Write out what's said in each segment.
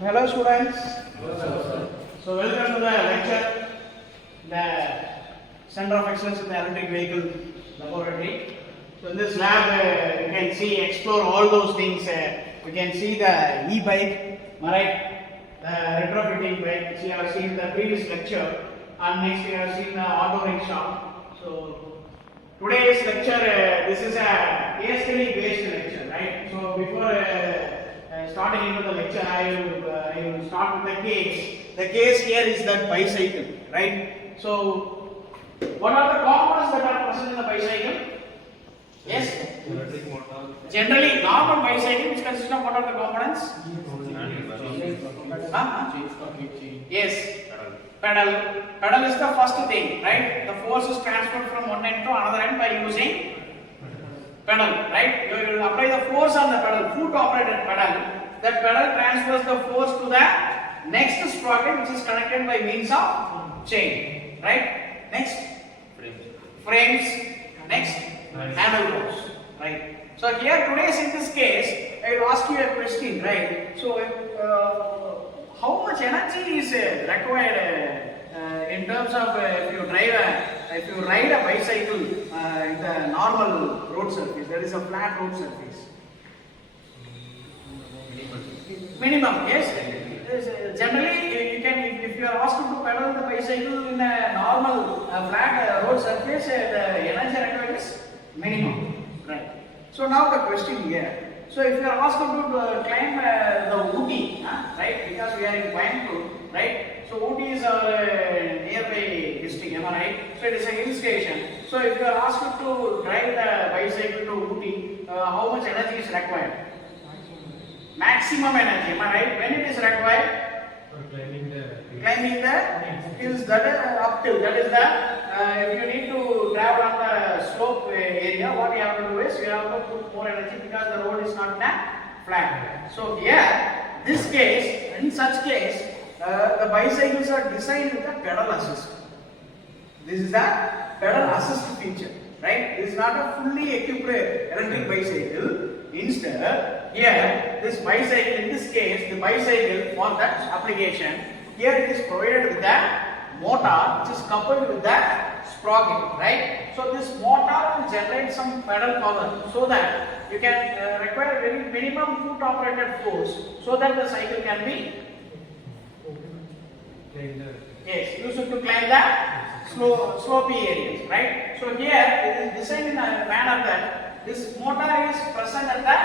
Hello students. So welcome to the lecture, the Center of Excellence in the Electric Vehicle Laboratory. So in this lab you can see, explore all those things. You can see the e-bike, right? The retrofitting bike, which you have seen in the previous lecture, and next you have seen the auto rickshaw. So today's lecture, this is a case study based lecture, right? So before starting into the lecture, I will start with the case. The case here is that bicycle, right? So what are the components that are present in the bicycle? Yes? Generally, normal bicycle which consists of what are the components? Yes. Pedal. Pedal is the first thing, right? The force is transferred from one end to another end by using pedal, right? You will apply the force on the pedal, foot operated pedal. That pedal transfers the force to the next sprocket, which is connected by means of chain, right? Next, frames. Next, handlebars, right? So here today's in this case, I will ask you a question, right? So how much energy is required in terms of if you ride a bicycle in the normal road surface, there is a flat road surface. Minimum, yes. Generally, you can, if you are asked to pedal the bicycle in a normal flat road surface, the energy required is minimum, right? So now the question here. So if you are asked to climb the Ooty, right? Because we are in Coimbatore, right? So Ooty is our nearby district, am I right? So it is a hill station. So if you are asked to drive the bicycle to Ooty, how much energy is required? Maximum energy, am I right? When it is required? Climbing the hills, that is uphill. That is the if you need to travel on the slope area, what you have to do is you have to put more energy because the road is not flat. So here, this case, in such case, the bicycles are designed with a pedal assist. This is the pedal assist feature, right? This is not a fully equipped electric bicycle. Instead, here, this bicycle, in this case, the bicycle for that application, here it is provided with the motor which is coupled with the sprocket, right? So this motor will generate some pedal power so that you can require very minimum foot operated force so that the cycle can be used to climb the slopey areas, right? So here it is designed in a manner that this motor is present at the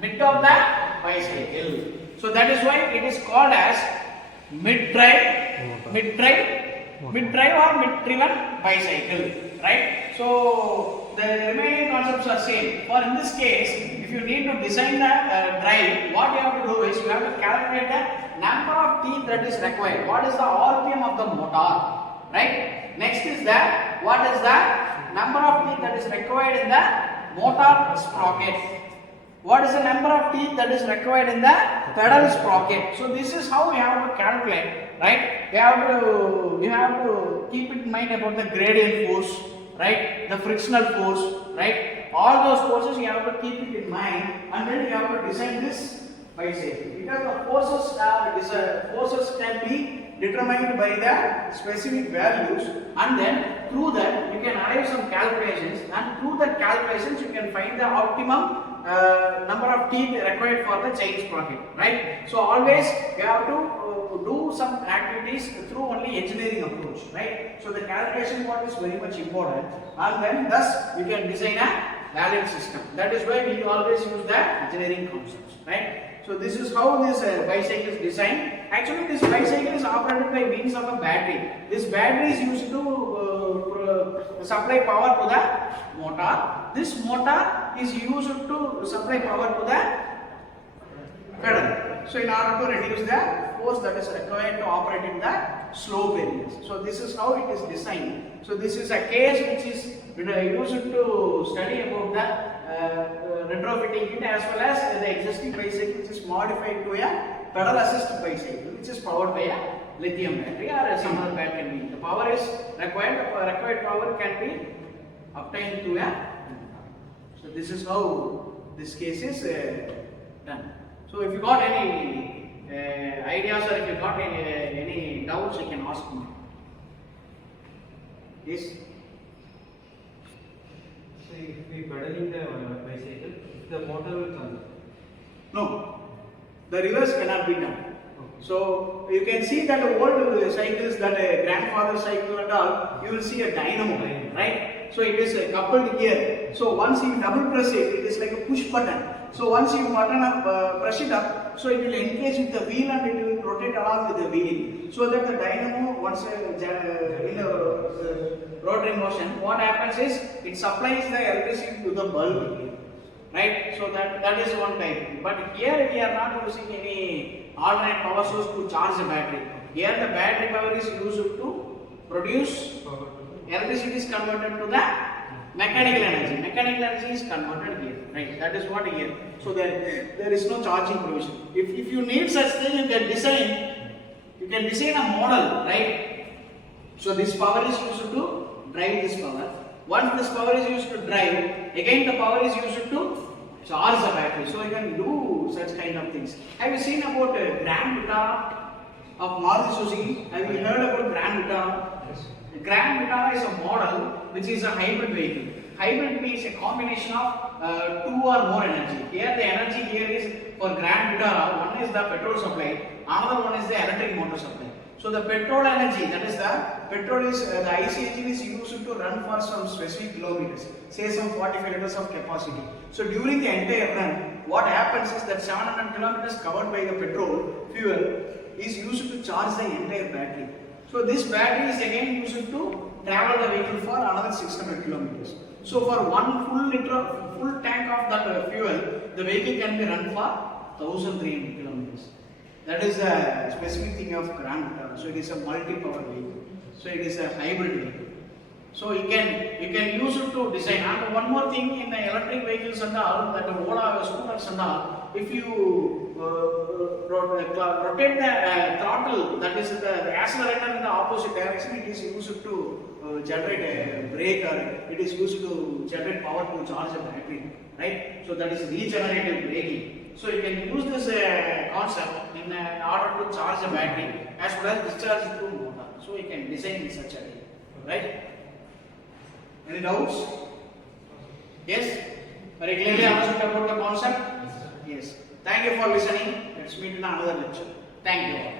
mid of the bicycle. So that is why it is called as mid-drive or mid-driven bicycle, right? So the remaining concepts are same. For in this case, if you need to design the drive, what you have to do is you have to calculate the number of teeth that is required. What is the RPM of the motor, right? Next is that what is the number of teeth that is required in the motor sprocket. What is the number of teeth that is required in the pedal sprocket? So this is how we have to calculate, right? You have to keep in mind about the gradient force, right? The frictional force, right? All those forces you have to keep it in mind, and then you have to design this bicycle. Because the forces can be determined by the specific values, and then through that you can arrive some calculations, and through that calculations you can find the optimum number of teeth required for the chain sprocket, right? So always you have to do some activities through only engineering approach, right? So the calculation part is very much important, and then thus you can design a valid system. That is why we always use the engineering concepts, right? So this is how this bicycle is designed. Actually, this bicycle is operated by means of a battery. This battery is used to supply power to the motor. This motor is used to supply power to the pedal. So in order to reduce the force that is required to operate in the slope areas. So this is how it is designed. So this is a case which is used to study about the retrofitting it as well as the existing bicycle which is modified to a pedal assist bicycle which is powered by a lithium battery or some other battery. The power is required. The required power can be obtained through a. So this is how this case is done. So if you got any ideas or if you got any doubts, you can ask me. Yes? So if we pedaling the bicycle, the motor will turn. No, the reverse cannot be done. Okay. So you can see that the old cycles, that a grandfather cycle and all, you will see a dynamo, right? So it is coupled here. So once you double press it, it is like a push button. So once you button up, press it up, so it will engage with the wheel and it will rotate along with the wheel. So that the dynamo, once in the rotary motion, what happens is it supplies the electricity to the bulb, right? So that is one type. But here we are not using any alternate power source to charge the battery. Here the battery power is used to produce electricity is converted to the mechanical energy. Mechanical energy is converted here, right? That is what here. So there is no charging provision. If you need such thing, you can design a model, right? So this power is used to drive this power. Once this power is used to drive, again the power is used to charge the battery. So you can do such kind of things. Have you seen about Grand Vitara of Maruti Suzuki? Have you heard about Grand Vitara? Yes. Grand Vitara is a model which is a hybrid vehicle. Hybrid means a combination of two or more energy. Here the energy here is for Grand Vitara, one is the petrol supply, another one is the electric motor supply. So the petrol energy, that is the IC engine is used to run for some specific kilometers, say some 45 liters of capacity. So during the entire run, what happens is that 700 kilometers covered by the petrol fuel is used to charge the entire battery. So this battery is again used to travel the vehicle for another 600 kilometers. So for one full tank of that fuel, the vehicle can be run for 1300 kilometers. That is the specific thing of Grand Vitara. So it is a multi-power vehicle. So it is a hybrid vehicle. So you can use it to design. And one more thing in the electric vehicles and all, that Ola scooters and all, if you rotate the throttle, that is the accelerator in the opposite direction, it is used to generate a brake, or it is used to generate power to charge the battery, right? So that is regenerative braking. So you can use this concept in order to charge the battery as well as discharge through motor. So you can design in such a way, right? Any doubts? Yes? Very clearly understood about the concept? Yes. Thank you for listening. Let's meet in another lecture. Thank you all.